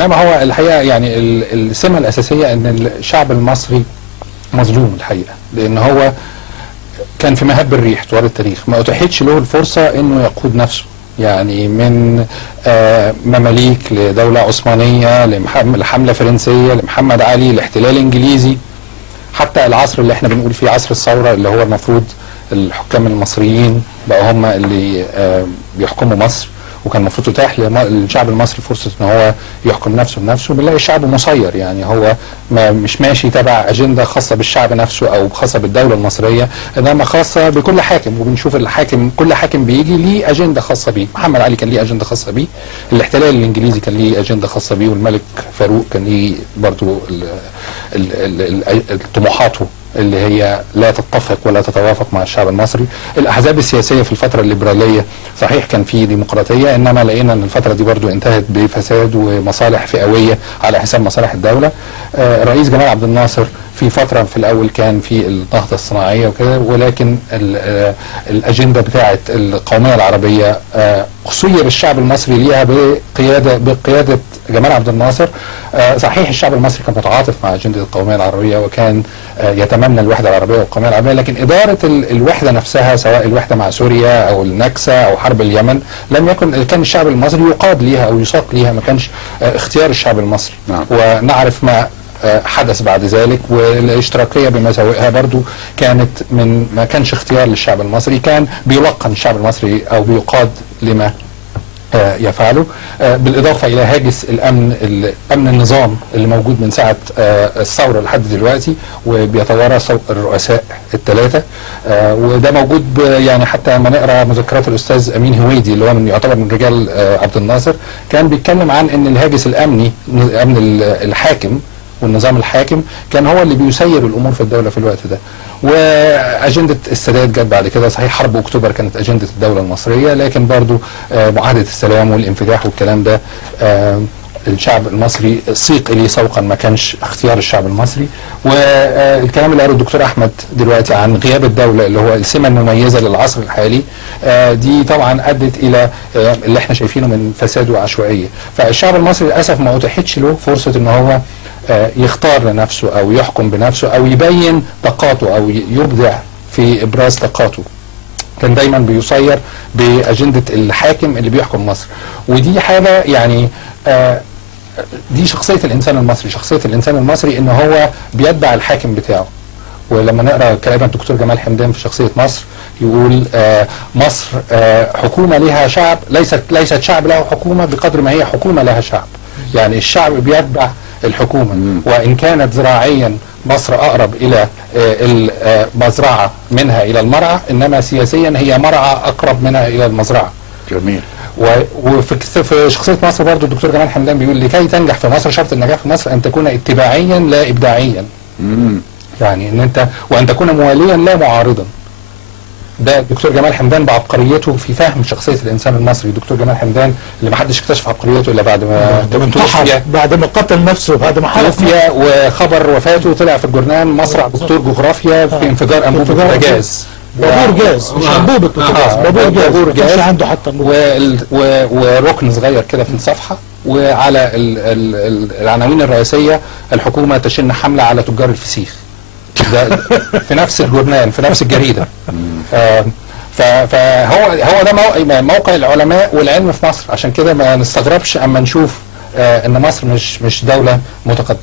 انما هو الحقيقه يعني السمه الاساسيه ان الشعب المصري مظلوم الحقيقه، لان هو كان في مهب الريح طوال التاريخ، ما اتاحتش له الفرصه انه يقود نفسه، يعني من مماليك لدوله عثمانيه لحمله فرنسيه لمحمد علي لاحتلال انجليزي، حتى العصر اللي احنا بنقول فيه عصر الثوره اللي هو المفروض الحكام المصريين بقى هم اللي بيحكموا مصر، وكان المفروض تتاح للشعب المصري فرصه ان هو يحكم نفسه بنفسه. بنلاقي الشعب مسير، يعني هو مش ماشي تبع اجنده خاصه بالشعب نفسه او خاصه بالدوله المصريه، انما خاصه بكل حاكم. وبنشوف الحاكم، كل حاكم بيجي ليه اجنده خاصه بيه. محمد علي كان ليه اجنده خاصه بيه، الاحتلال الانجليزي كان ليه اجنده خاصه بيه، والملك فاروق كان ليه برضه طموحاته اللي هي لا تتفق ولا تتوافق مع الشعب المصري. الاحزاب السياسيه في الفتره الليبراليه صحيح كان في ديمقراطيه، انما لقينا ان الفتره دي برضو انتهت بفساد ومصالح فئويه على حساب مصالح الدوله. الرئيس جمال عبد الناصر في فتره في الاول كان في النهضه الصناعيه وكده، ولكن الاجنده بتاعه القوميه العربيه خير الشعب المصري ليها بقياده جمال عبد الناصر. صحيح الشعب المصري كان متعاطف مع اجنده القوميه العربيه وكان يتمنى الوحده العربيه والقوميه العربيه، لكن اداره الوحده نفسها سواء الوحده مع سوريا او النكسه او حرب اليمن لم يكن، كان الشعب المصري يقاد ليها او يساق ليها، ما كانش اختيار الشعب المصري. نعم. ونعرف ما حدث بعد ذلك، والاشتراكيه بمساوئها برضو كانت ما كانش اختيار للشعب المصري، كان بيلقن الشعب المصري او بيقاد لما يفعله. بالاضافه الى هاجس امن النظام اللي موجود من ساعه الثوره لحد دلوقتي، وبيتوارث الرؤساء الثلاثه، وده موجود يعني حتى لما نقرا مذكرات الاستاذ امين هويدي اللي هو يعتبر من رجال عبد الناصر، كان بيتكلم عن ان الهاجس الامني، امن الحاكم والنظام الحاكم، كان هو اللي بيسير الامور في الدوله في الوقت ده. واجنده السادات جت بعد كده. صحيح حرب اكتوبر كانت اجنده الدوله المصريه، لكن برضو معاهده السلام والانفتاح والكلام ده الشعب المصري سيق اليه سوقا، ما كانش اختيار الشعب المصري. والكلام اللي قاله الدكتور احمد دلوقتي عن غياب الدوله اللي هو السمه المميزه للعصر الحالي، دي طبعا ادت الى اللي احنا شايفينه من فساد وعشوائيه. فالشعب المصري للاسف ما اتاحتش له فرصه ان هو يختار لنفسه او يحكم بنفسه او يبين طاقاته او يبدع في ابراز طاقاته. كان دايما بيصير باجنده الحاكم اللي بيحكم مصر، ودي حاجه يعني دي شخصيه الانسان المصري. شخصيه الانسان المصري ان هو بيتبع الحاكم بتاعه. ولما نقرا كلام الدكتور جمال حمدان في شخصيه مصر يقول مصر حكومه لها شعب، ليست شعب له حكومه بقدر ما هي حكومه لها شعب. يعني الشعب بيتبع الحكومة، وإن كانت زراعيا مصر أقرب إلى المزرعة منها إلى المرعى، إنما سياسيا هي مرعى أقرب منها إلى المزرعة. جميل. وفي شخصية مصر برضو الدكتور جمال حمدان بيقول لكي تنجح في مصر شرط النجاح في مصر أن تكون اتباعيا لا إبداعيا. يعني وأن تكون مواليا لا معارضا. ده الدكتور جمال حمدان بعبقريته في فهم شخصيه الانسان المصري. الدكتور جمال حمدان اللي ما حدش اكتشف عبقريته الا بعد ما توفي، بعد ما قتل نفسه، بعد ما توفي، وخبر وفاته طلع في الجورنال مصرع دكتور جغرافيا في انفجار انبوبه بوتاجاز. بابور جاز، مش انبوبه بوتاجاز، بابور جاز. كانش عنده حتى وركن صغير كده في الصفحه، وعلى العناوين الرئيسيه الحكومه تشن حمله على تجار الفسيخ. ده في نفس الجورنال، في نفس الجريده. فهو ده موقع العلماء والعلم في مصر. عشان كده ما نستغربش اما نشوف ان مصر مش دوله متقدمه.